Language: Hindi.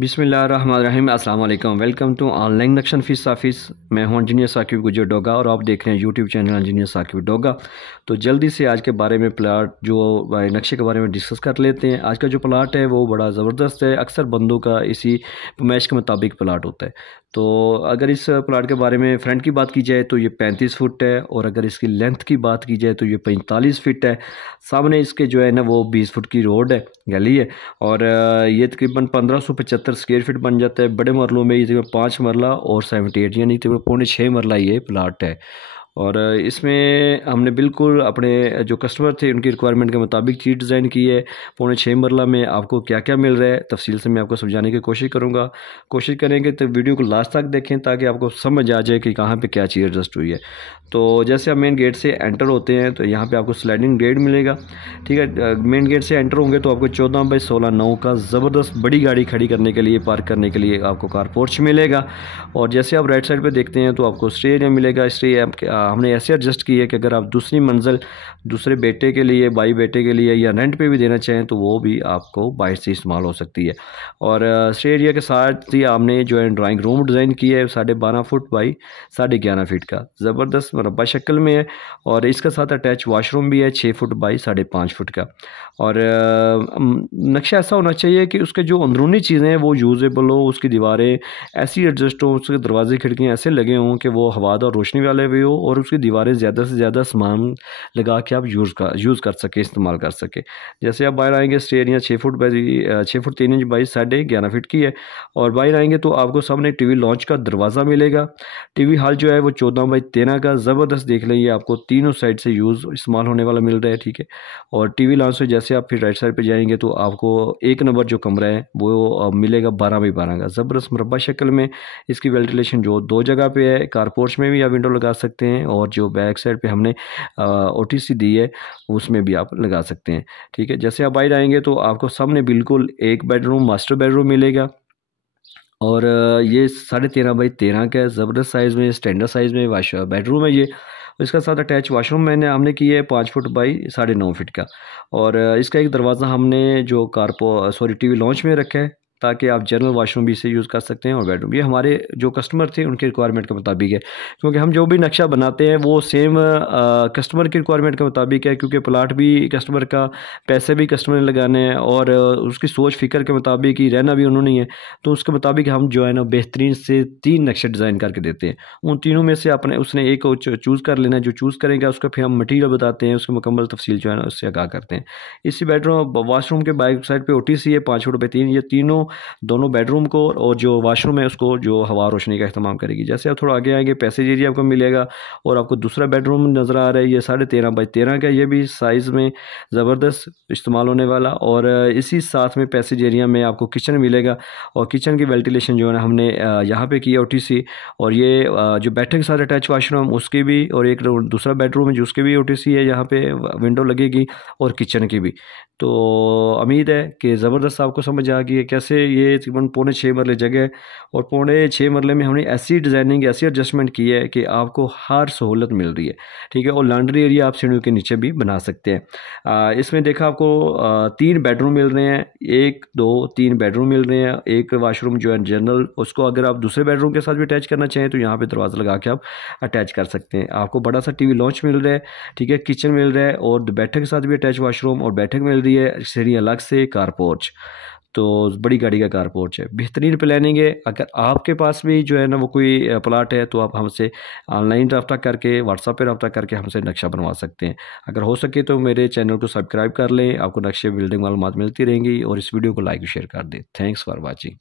बिस्मिल्लाहिर्रहमानिर्रहीम अस्सलाम वालेकुम। वेलकम टू ऑनलाइन नक्शा नफीस ऑफिस। मैं हूं इंजीनियर साकिब गुजर डोगा और आप देख रहे हैं YouTube channel engineer Saqib Doga. तो जल्दी से आज के बारे में प्लाट जो नक्शे के बारे में डिस्कस कर लेते हैं। आज का जो प्लाट है वो बड़ा ज़बरदस्त है। अक्सर बंदों का इसी फरमाइश के मुताबिक प्लाट होता है। तो अगर इस प्लाट के बारे में फ्रंट की बात की जाए तो ये 35 फुट है, और अगर इसकी लेंथ की बात की जाए तो ये 45 फीट है। सामने इसके जो है ना वो 20 फुट की रोड है, गली है, और ये तकरीबन 1575 स्क्वायर फीट बन जाता है। बड़े मरलों में ये तकरीबन 5 मरला और 78 यानी तकरीबन पौने 6 मरला ये प्लाट है। और इसमें हमने बिल्कुल अपने जो कस्टमर थे उनकी रिक्वायरमेंट के मुताबिक चीज़ डिज़ाइन की है। पौने 6 मरला में आपको क्या क्या मिल रहा है तफसील से मैं आपको समझाने की कोशिश करूँगा। कोशिश करेंगे तो वीडियो को लास्ट तक देखें ताकि आपको समझ आ जाए कि कहाँ पे क्या चीज़ एडजस्ट हुई है। तो जैसे आप मेन गेट से एंटर होते हैं तो यहाँ पे आपको स्लाइडिंग गेट मिलेगा। ठीक है, मेन गेट से एंटर होंगे तो आपको 14 बाई 16 9 का ज़बरदस्त बड़ी गाड़ी खड़ी करने के लिए, पार्क करने के लिए आपको कार पोर्च मिलेगा। और जैसे आप राइट साइड पे देखते हैं तो आपको स्टे एरिया मिलेगा। स्टे हमने ऐसे एडजस्ट की है कि अगर आप दूसरी मंजिल दूसरे बेटे के लिए, भाई बेटे के लिए या रेंट पे भी देना चाहें तो वो भी आपको बाहर से इस्तेमाल हो सकती है। और स्टे एरिया के साथ ही आपने जो है ड्राइंग रूम डिज़ाइन किया है 12.5 फुट बाई 11.5 फीट का, ज़बरदस्त मरबा शक्ल में है। और इसके साथ अटैच वाशरूम भी है 6 फुट बाई 5.5 फुट का। और नक्शा ऐसा होना चाहिए कि उसके जो अंदरूनी चीज़ें हैं वो यूजेबल हो, उसकी दीवारें ऐसी एडजस्ट हो, उसके दरवाजे खिड़कियाँ ऐसे लगे हों कि वो हवादार रोशनी वाले भी हो, और उसकी दीवारें ज़्यादा से ज़्यादा सामान लगा के आप यूज़ कर सकें, इस्तेमाल कर सकें। जैसे आप बाहर आएंगे स्टेयरियाँ 6 फुट 3 इंच बाई 11.5 फीट की है। और बाहर आएंगे तो आपको सामने टीवी लॉन्च का दरवाज़ा मिलेगा। टीवी हॉल जो है वो 14 बाई 13 का ज़बरदस्त देख लें, ये आपको तीनों साइड से इस्तेमाल होने वाला मिल रहा है। ठीक है, और टीवी लॉन्च से जैसे आप फिर राइट साइड पे जाएंगे तो आपको 1 नंबर जो कमरा है वो मिलेगा 12 बाई 12 का, ज़बरदस्त मुरब्बा शक्ल में। इसकी वेंटिलेशन जो 2 जगह पे है, कार पोर्च में भी आप विंडो लगा सकते हैं, और जो बैक साइड पे हमने ओटीसी दी है उसमें भी आप लगा सकते हैं। ठीक है, जैसे आप बाहर आएंगे तो आपको सामने बिल्कुल एक बेडरूम, मास्टर बेडरूम मिलेगा। और ये 13.5 बाई 13 का है, ज़बरदस्त साइज़ में, स्टैंडर्ड साइज़ में बेडरूम है ये। इसका साथ अटैच वाशरूम हमने की है 5 फुट बाई 9.5 फीट का। और इसका एक दरवाज़ा हमने जो टीवी लॉन्च में रखा है ताकि आप जनरल वाशरूम भी इसे यूज़ कर सकते हैं, और बेडरूम। ये हमारे जो कस्टमर थे उनके रिक्वायरमेंट के मुताबिक है, क्योंकि हम जो भी नक्शा बनाते हैं वो सेम कस्टमर की रिक्वायरमेंट के मुताबिक है, क्योंकि प्लाट भी कस्टमर का, पैसे भी कस्टमर ने लगाने हैं, और उसकी सोच फ़िक्र के मुताबिक ही रहना भी उन्होंने ही है। तो उसके मुताबिक हम जो है ना बेहतरीन से 3 नक्शे डिज़ाइन करके देते हैं। उन तीनों में से उसने एक को चूज़ कर लेना है। जो चूज़ करेंगे उसका फिर हम मटीरियल बताते हैं, उसकी मुकम्मल तफसील जो है ना उससे आगाह करते हैं। इसी बेडरूम वाशरूम के बैक साइड पे ओटीसी है 5 फुट बाई 3। ये तीनों दोनों बेडरूम को और जो वाशरूम है उसको जो हवा रोशनी का इस्तेमाल करेगी। जैसे आप थोड़ा आगे आएंगे पैसेज एरिया आपको मिलेगा, और आपको दूसरा बेडरूम नज़र आ रहा है, ये 13.5 बाई 13 का। ये भी साइज़ में ज़बरदस्त इस्तेमाल होने वाला। और इसी साथ में पैसेज एरिया में आपको किचन मिलेगा, और किचन की वेंटिलेशन जो है ना हमने यहाँ पे की है ओटीसी। और ये जो बैठक के साथ अटैच वाशरूम उसकी भी, और एक दूसरा बेडरूम है जो उसकी भी ओटीसी है, यहाँ पे विंडो लगेगी, और किचन की भी। तो उम्मीद है कि ज़बरदस्त आपको समझ आ गई है कैसे ये तकरीबन पौने 6 मरले जगह है, और पौने 6 मरले में हमने ऐसी डिज़ाइनिंग, ऐसी एडजस्टमेंट की है कि आपको हर सहूलत मिल रही है। ठीक है, और लॉन्ड्री एरिया आप सीढ़ियों के नीचे भी बना सकते हैं। इसमें देखा आपको 3 बेडरूम मिल रहे हैं, 1 2 3 बेडरूम मिल रहे हैं। एक वाशरूम जो है जनरल, उसको अगर आप दूसरे बेडरूम के साथ भी अटैच करना चाहें तो यहाँ पर दरवाज़ा लगा के आप अटैच कर सकते हैं। आपको बड़ा सा टीवी लॉन्च मिल रहा है, ठीक है, किचन मिल रहा है, और बैठक के साथ भी अटैच वाशरूम, और बैठक मिल रही है, सीढ़ी अलग से, कार पोर्च। तो बड़ी गाड़ी का कार पोर्च है, बेहतरीन प्लानिंग है। अगर आपके पास भी जो है ना वो कोई प्लाट है तो आप हमसे ऑनलाइन रब्ता करके, व्हाट्सएप पे रब्ता करके हमसे नक्शा बनवा सकते हैं। अगर हो सके तो मेरे चैनल को सब्सक्राइब कर लें, आपको नक्शे बिल्डिंग मालूमात मिलती रहेंगी, और इस वीडियो को लाइक शेयर कर दें। Thanks for watching.